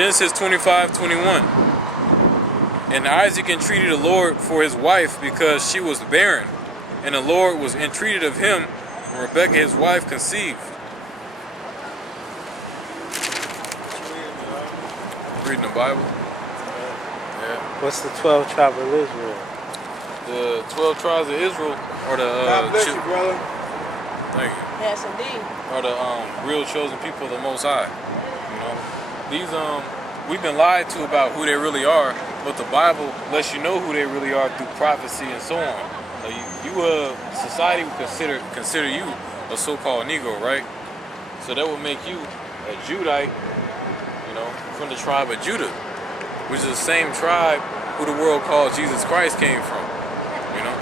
Genesis 25:21. And Isaac entreated the Lord for his wife because she was barren, and the Lord was entreated of him, and Rebekah his wife conceived. Reading the Bible. Yeah. What's the 12 tribes of Israel? The 12 tribes of Israel are the God bless you, brother. thank you. Yes, indeed. Are the real chosen people of the Most High. You know, these we've been lied to about who they really are, but the Bible lets you know who they really are through prophecy and so on. Society would consider you a so-called Negro, right? So that would make you a Judite, you know, from the tribe of Judah, which is the same tribe who the world calls Jesus Christ came from. You know,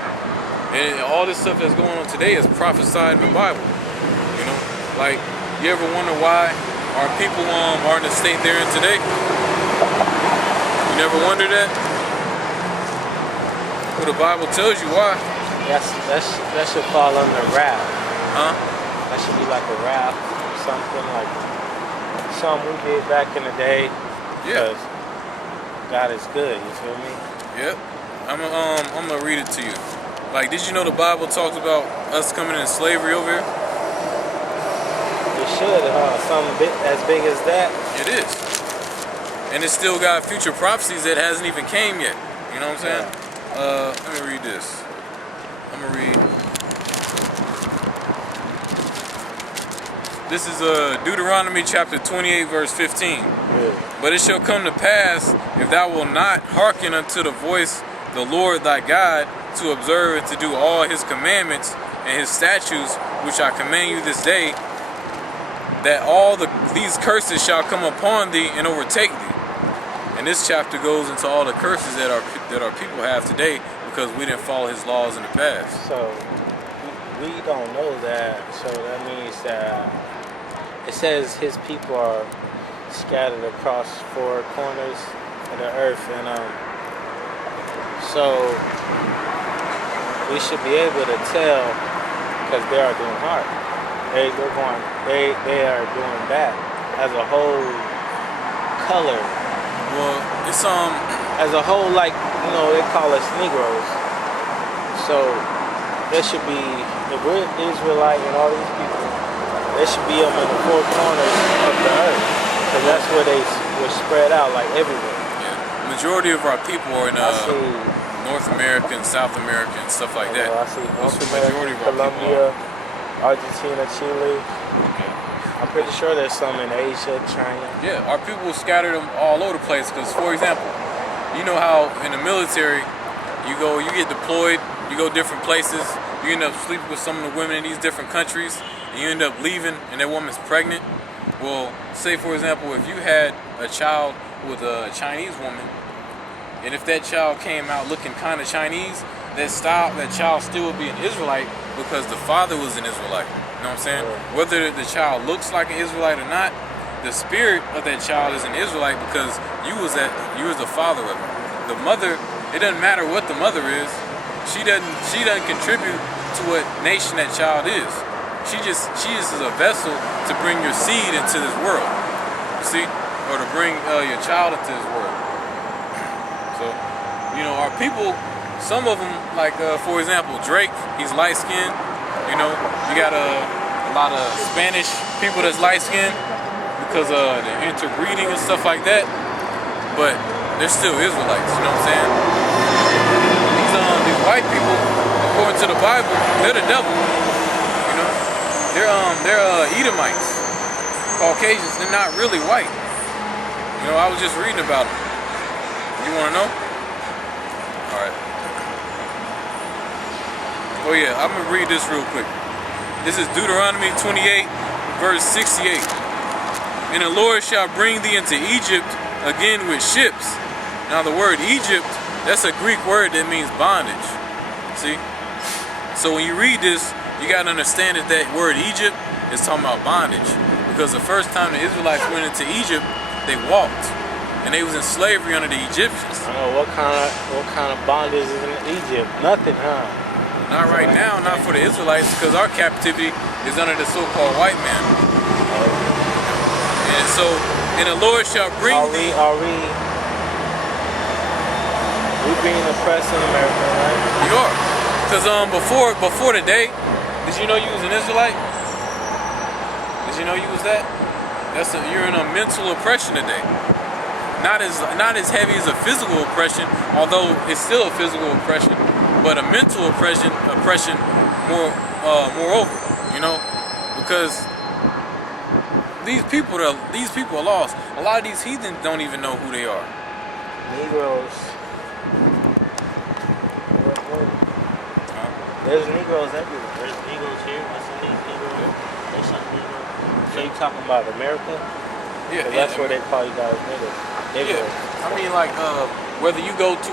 and all this stuff that's going on today is prophesied in the Bible. You know, like, you ever wonder why our people are in the state they're in today? You never wonder that? Well, the Bible tells you why. That should fall under wrath. Huh? That should be like a wrath, something like something we did back in the day. Yeah. Because God is good, you feel me? Yep. I'm gonna read it to you. Like, did you know the Bible talks about us coming in slavery over here? It should, something as big as that. It is. And it's still got future prophecies that hasn't even came yet. You know what I'm saying? Let me read this. I'm gonna read. This is Deuteronomy chapter 28, verse 15. Yeah. But it shall come to pass, if thou wilt not hearken unto the voice the Lord thy God, to observe and to do all his commandments and his statutes, which I command you this day, that all these curses shall come upon thee and overtake thee. And this chapter goes into all the curses that our people have today because we didn't follow his laws in the past. So we don't know that. So that means that it says his people are scattered across four corners of the earth, and so we should be able to tell because they are doing hard. They are doing bad as a whole color. Well, it's as a whole, like, you know, they call us Negroes. So there should be, if we're Israelite and all these people, they should be up in the four corners of the earth, because that's where they were spread out, like everywhere. Yeah. Majority of our people are in North America and South America and stuff like that. I see North That's America, Colombia, Argentina, Chile. I'm pretty sure there's some in Asia, China. Yeah, our people scattered them all over the place. Because, for example, you know how in the military, you get deployed, you go different places, you end up sleeping with some of the women in these different countries, and you end up leaving, and that woman's pregnant. Well, say for example, if you had a child with a Chinese woman, and if that child came out looking kind of Chinese, that child still would be an Israelite because the father was an Israelite. You know what I'm saying? Whether the child looks like an Israelite or not, the spirit of that child is an Israelite because you was the father of it. The mother, it doesn't matter what the mother is. She doesn't contribute to what nation that child is. She just is a vessel to bring your seed into this world. You see? Or to bring your child into this world. So, you know, our people, some of them, like for example, Drake, he's light skinned. You know, you got a lot of Spanish people that's light skinned because they're interbreeding and stuff like that. But they're still Israelites. You know what I'm saying? These white people, according to the Bible, they're the devil. You know, they're Edomites, Caucasians. They're not really white. You know, I was just reading about them. You want to know? All right. Oh yeah, I'm going to read this real quick. This is Deuteronomy 28, verse 68. And the Lord shall bring thee into Egypt again with ships. Now the word Egypt, that's a Greek word that means bondage. See? So when you read this, you got to understand that word Egypt is talking about bondage. Because the first time the Israelites went into Egypt, they walked. And they was in slavery under the Egyptians. What kind of bondage is in Egypt? Nothing, huh? Not right now, not for the Israelites, because our captivity is under the so-called white man. And so And the Lord shall bring Are thee. we being oppressed in America, right? You are. Because before today, did you know you was an Israelite? Did you know you was that? You're in a mental oppression today. Not as heavy as a physical oppression, although it's still a physical oppression, but a mental oppression moreover, you know, because these people are lost. A lot of these heathens don't even know who they are. Negroes. There's Negroes everywhere. There's Negroes here. What's the Negroes? There's some Negroes. So you talking about America? Yeah, that's where they call you guys niggas. Yeah, I mean, like whether you go to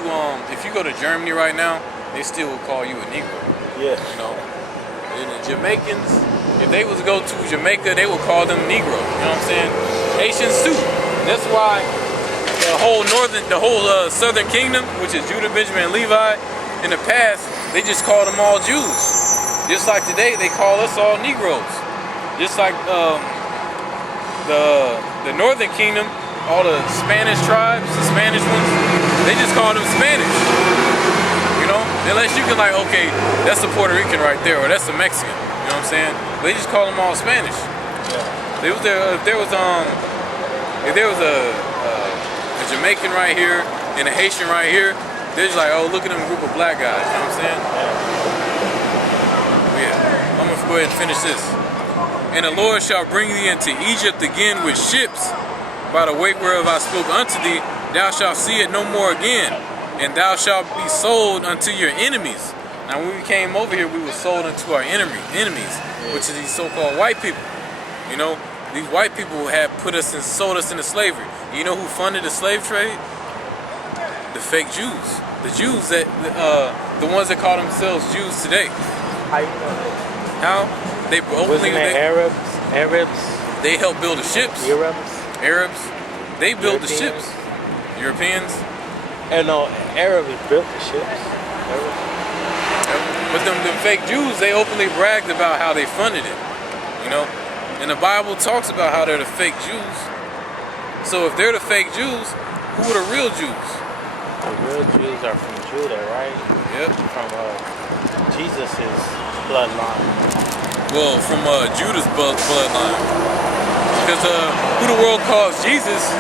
if you go to Germany right now, they still will call you a Negro. Yeah. You know, and the Jamaicans, if they was to go to Jamaica, they would call them Negro. You know what I'm saying? Haitians too. That's why the whole southern kingdom, which is Judah, Benjamin, and Levi, in the past they just called them all Jews. Just like today, they call us all Negroes. Just like the northern kingdom, all the Spanish tribes, the Spanish ones, they just call them Spanish. You know, unless you can like, okay, that's a Puerto Rican right there, or that's a Mexican. You know what I'm saying? They just call them all Spanish. Yeah. If there was a Jamaican right here and a Haitian right here, they're just like, oh, look at them group of black guys. You know what I'm saying? Yeah. I'm gonna go ahead and finish this. And the Lord shall bring thee into Egypt again with ships. By the way whereof I spoke unto thee, thou shalt see it no more again, and thou shalt be sold unto your enemies. Now when we came over here, we were sold unto our enemies, which is these so-called white people. You know, these white people have sold us into slavery. You know who funded the slave trade? The fake Jews. The Jews the ones that call themselves Jews today. How you know that? How? They openly... Wasn't it Arabs? They helped build the ships. Arabs, they built the ships. Europeans. And no, Arabs built the ships. But them fake Jews, they openly bragged about how they funded it. You know? And the Bible talks about how they're the fake Jews. So if they're the fake Jews, who are the real Jews? The real Jews are from Judah, right? Yep. From Jesus' bloodline. Well, from Judah's bloodline. Because who the world calls Jesus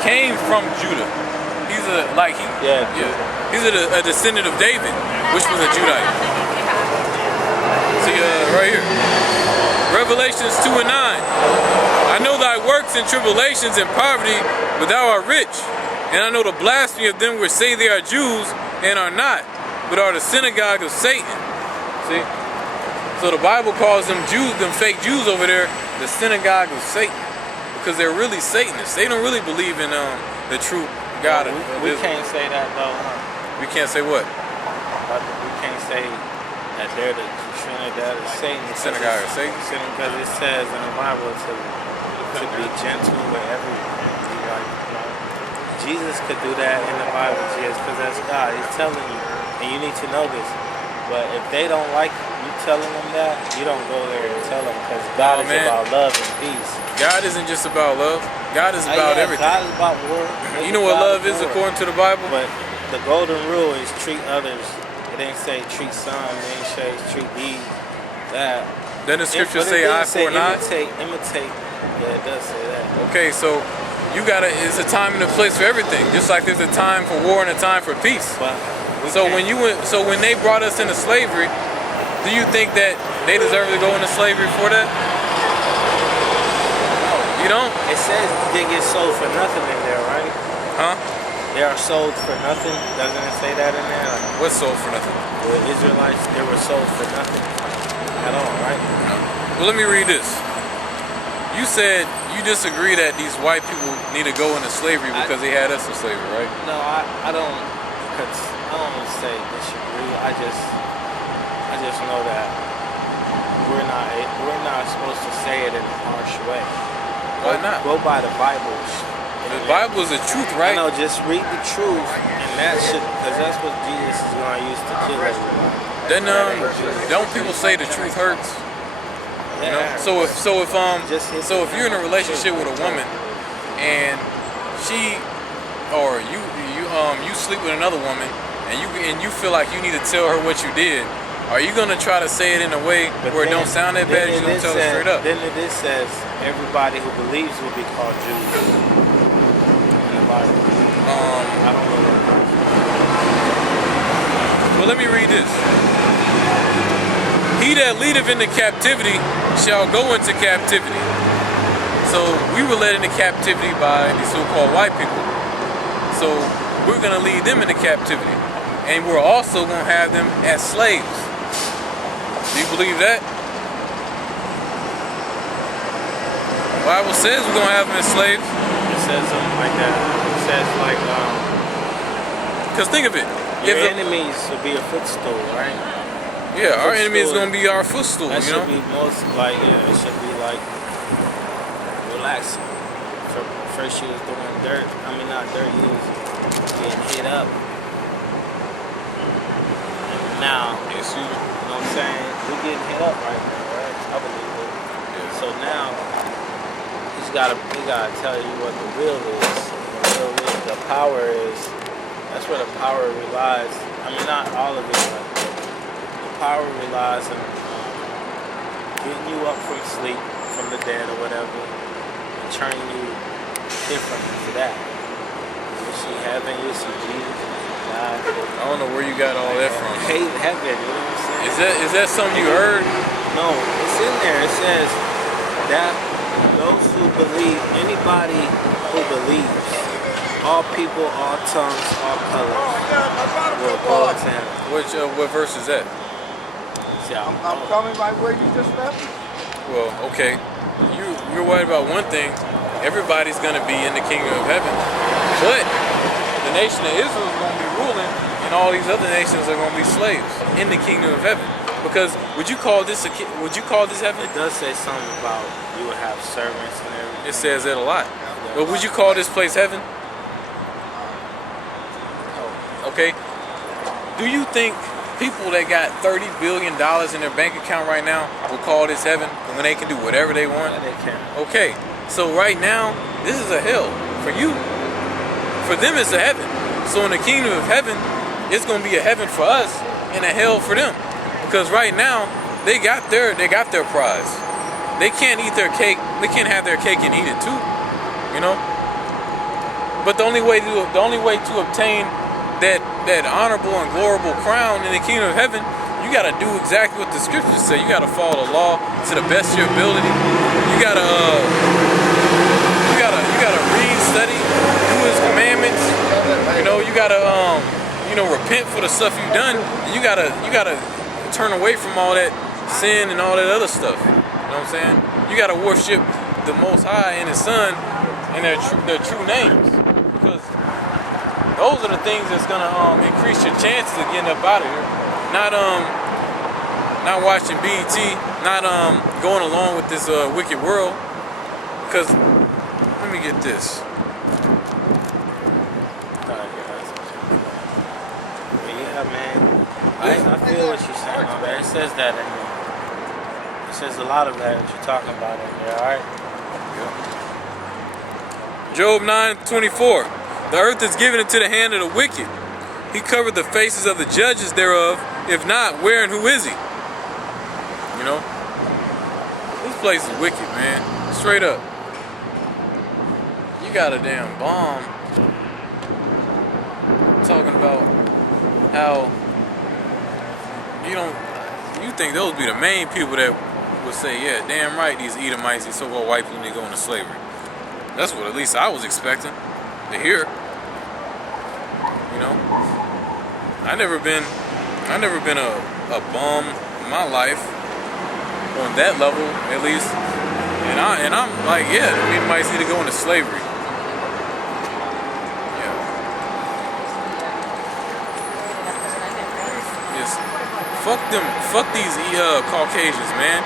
came from Judah. He's he's a descendant of David, which was a Judite. See right here, Revelations 2:9. I know thy works and tribulations and poverty, but thou art rich. And I know the blasphemy of them which say they are Jews and are not, but are the synagogue of Satan. See? So the Bible calls them Jews, them fake Jews over there, the synagogue of Satan. Because they're really Satanists. They don't really believe in the true God of Israel. We can't say that though, huh? We can't say what? We can't say that they're the Trinidad of Satan. Synagogue of Satan? Because it says in the Bible to be gentle with everyone. Like, you know, Jesus could do that in the Bible just because that's God. He's telling you, and you need to know this. But if they don't like you telling them that, you don't go there and tell them, because God is about love and peace. God isn't just about love. God is about everything. God is about war. You know what love is according to the Bible? But the golden rule is treat others. It ain't say treat some. It ain't say treat these. That. Doesn't the scripture say eye for an eye? Imitate. Yeah, it does say that. Okay, so it's a time and a place for everything. Just like there's a time for war and a time for peace. But when they brought us into slavery, do you think that they deserve to go into slavery for that? You don't? It says they get sold for nothing in there, right? Huh? They are sold for nothing. Doesn't it say that in there? What's sold for nothing? The Israelites, they were sold for nothing at all, right? No. Well, let me read this. You said you disagree that these white people need to go into slavery because they had us in slavery, right? No, I don't say disagree. I just know that we're not supposed to say it in a harsh way. Why not? Go by the Bible. The Bible is the truth, right? I know, just read the truth, and because that's what Jesus is going to use to kill everybody. Then don't people say the truth hurts? You know? So if you're in a relationship with a woman and she or you sleep with another woman, and you feel like you need to tell her what you did, are you gonna try to say it in a way where it don't sound that bad? You gonna tell her straight up? Then it says everybody who believes will be called Jews in the Bible. I don't know that. Well, let me read this. He that leadeth into captivity shall go into captivity. So we were led into captivity by the so-called white people. So we're going to lead them into captivity. And we're also going to have them as slaves. Do you believe that? The Bible says we're going to have them as slaves. It says something like that. It says like, because think of it. your enemies will be a footstool, right? Yeah, our enemy is going to be our footstool, That you know? should be most like, yeah, it should be like relaxing. First you was doing dirt, not dirt, you was getting hit up. Now, Yes, you. you know what I'm saying? We're getting hit up right now, right? I believe it. Yeah. So now, we gotta tell you what the will is. The power is, that's where the power relies. Not all of it, but the power relies on getting you up from sleep, from the dead or whatever, and turning you different for that. You see heaven, you see Jesus, God. I don't know where you got all that from. Hate heaven, you know what I'm saying? Is that something you heard? No, it's in there. It says that those who believe, anybody who believes, all people, all tongues, all colors will go into heaven. What verse is that? See, I'm coming right where you just left me. Well, okay. You're worried about one thing. Everybody's going to be in the kingdom of heaven. But the nation of Israel is going to be ruling, and all these other nations are going to be slaves in the kingdom of heaven. Because would you call this heaven? It does say something about you will have servants and everything. It says it a lot. But would you call this place heaven? Okay. Do you think people that got $30 billion in their bank account right now will call this heaven when they can do whatever they want? Yeah, they can. Okay. So right now, this is a hell for you. For them, it's a heaven. So in the kingdom of heaven, it's going to be a heaven for us and a hell for them. Because right now, they got their prize. They can't eat their cake. They can't have their cake and eat it too. You know. But the only way to obtain that honorable and gloriable crown in the kingdom of heaven, you got to do exactly what the scriptures say. You got to follow the law to the best of your ability. You got to read, study, do His commandments. You know, you got to repent for the stuff you've done. And you got to turn away from all that sin and all that other stuff. You know what I'm saying? You got to worship the Most High and His Son and their true names, because those are the things that's gonna increase your chances of getting up out of here. Not watching BET, not going along with this wicked world. Because let me get this. Yeah, man. I feel what you're saying, man. It says that in there. It says a lot of that you're talking about in there, alright? Job 9:24. The earth is given into the hand of the wicked. He covered the faces of the judges thereof. If not, where and who is he? You know? This place is wicked, man. Straight up. You got a damn bomb talking about how you think those be the main people that would say, yeah, damn right, these Edomites, these so-called white people, they go into slavery. That's what at least I was expecting to hear. You know, I never been a bum in my life on that level, at least. And I'm like, yeah, the Edomites need to go into slavery. Yeah. Yes. Fuck these Caucasians, man.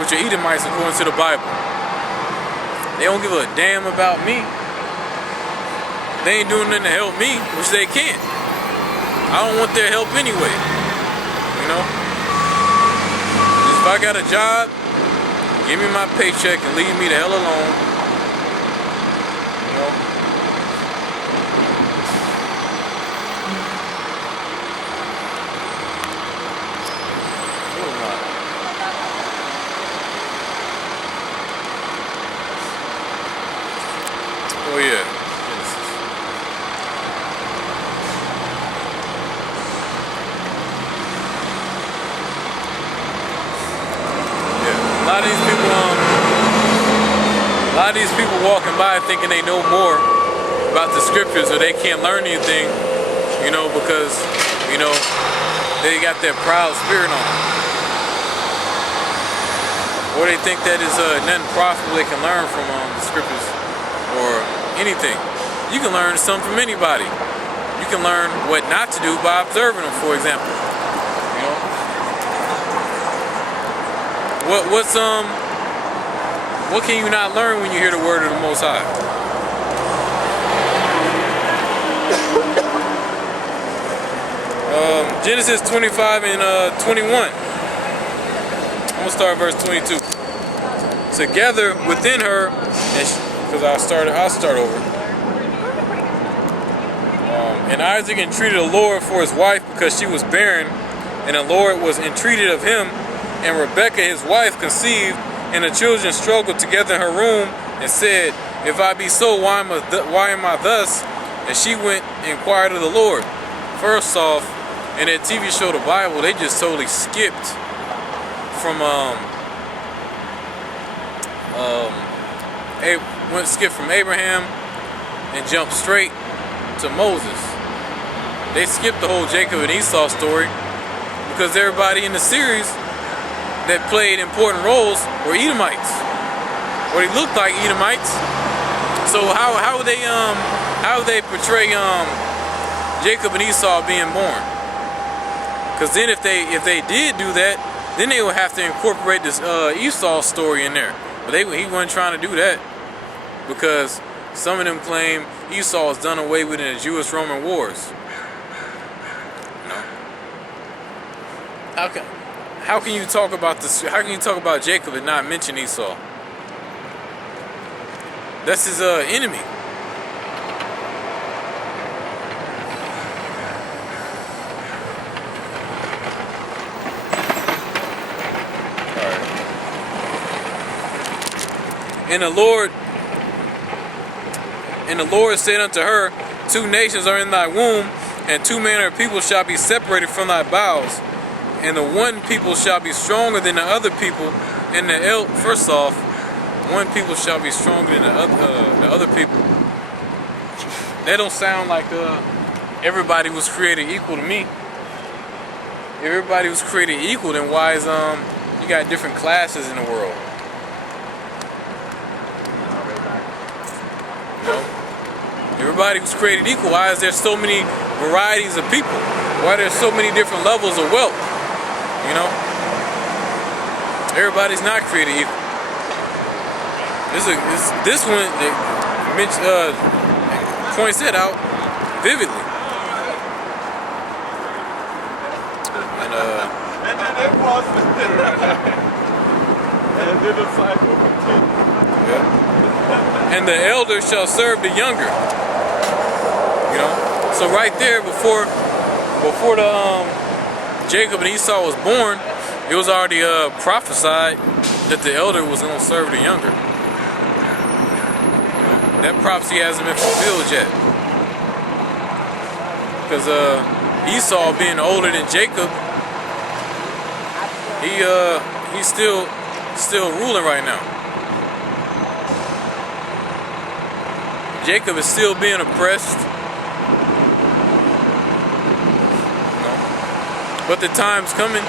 With your Edomites according to the Bible. They don't give a damn about me. They ain't doing nothing to help me, which they can't. I don't want their help anyway. You know? If I got a job, give me my paycheck and leave me the hell alone. You know? lot of these people walking by thinking they know more about the scriptures or they can't learn anything, you know, because, you know, they got that proud spirit on them. Or they think that is nothing profitable they can learn from the scriptures or anything. You can learn something from anybody. You can learn what not to do by observing them, for example. You know? What can you not learn when you hear the word of the Most High? Genesis 25 and 21. I'm gonna start verse 22. Together within her, because I'll start over. And Isaac entreated the Lord for his wife because she was barren, and the Lord was entreated of him. And Rebekah his wife conceived, and the children struggled together in her room, and said, "If I be so, why am I thus?" And she went and inquired of the Lord. First off, in that TV show, The Bible, they just totally skipped from skipped from Abraham and jumped straight to Moses. They skipped the whole Jacob and Esau story because everybody in the series that played important roles were Edomites, or they looked like Edomites. So how would they portray Jacob and Esau being born? Because then if they did do that, then they would have to incorporate this Esau story in there. But he wasn't trying to do that because some of them claim Esau is done away with in the Jewish-Roman wars. No. How can you talk about this? How can you talk about Jacob and not mention Esau? That's his enemy. And the Lord said unto her, 2 nations are in thy womb, and 2 manner of people shall be separated from thy bowels. And the one people shall be stronger than the other people. And first off, one people shall be stronger than the other people. That don't sound like everybody was created equal to me. If everybody was created equal, then why is you got different classes in the world? Everybody was created equal. Why is there so many varieties of people? Why are there so many different levels of wealth? You know? Everybody's not created equal. This one points it out vividly. And then the cycle continues. Yeah. And the elder shall serve the younger. You know, so right there, before the Jacob and Esau was born, it was already prophesied that the elder was going to serve the younger. That prophecy hasn't been fulfilled yet, because Esau, being older than Jacob, he's still ruling right now. Jacob is still being oppressed. But the time's coming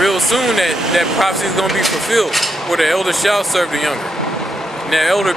real soon that prophecy is going to be fulfilled, where the elder shall serve the younger. And that elder